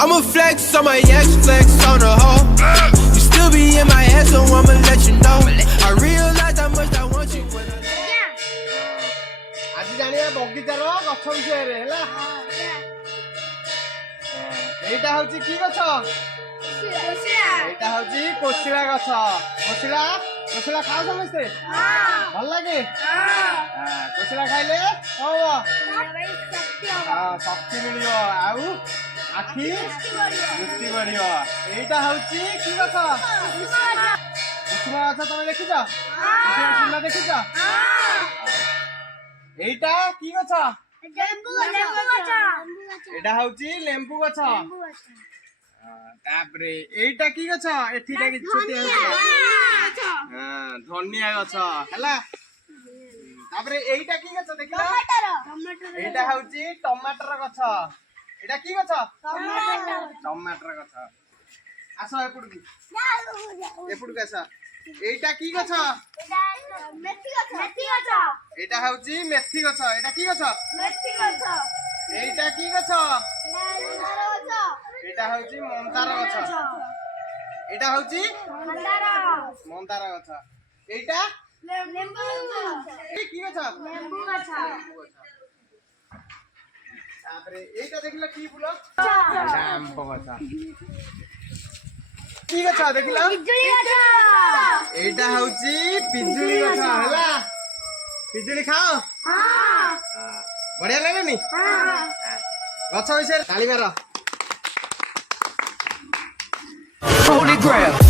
I'ma flex on my ex, flex on the hoe. You still be in my head, so I'ma let you know. I realize how much I want you when I... आज जानिया बगीचार गछ विषय रे हला एटा होची की गछ एटा होची कोशिला गछ कोशिला खाओ समझते भल लागे कोशिला खाइले शक्ति मिलियो आउ आखि दृष्टि बढ़ियो एटा होची की गछ कुसुम गछ तमे देखिछ कुसुम देखिछ এইটা কি গছ এটা হচ্ছে লেম্বু গছ তারপরে এইটা কি গছ এঠিটা কি ছোট হচ্ছে ধনিয়া গছ হলা তারপরে এইটা কি গছ দেখিলা এইটা হচ্ছে টমাটোর গছ এটা কি গছ টমাটোর গছ আসো এপুড়কি আসো এইটা কি গছ এটা হচ্ছে মেথি গছ এটা কি গছ এইটা কি গছ এটা হচ্ছে মন্দার গছ এটা হচ্ছে মন্দার গছ এইটা কি গছ তারপরে এইটা দেখিলা কি ফুল জাম্প গছ কি গছ দেখিলা এইটা হচ্ছে পিজুলি গছ হলা পিজুলি খাও বড়িয়া লাগেনি গছ হইছে তালি মার Holy grail.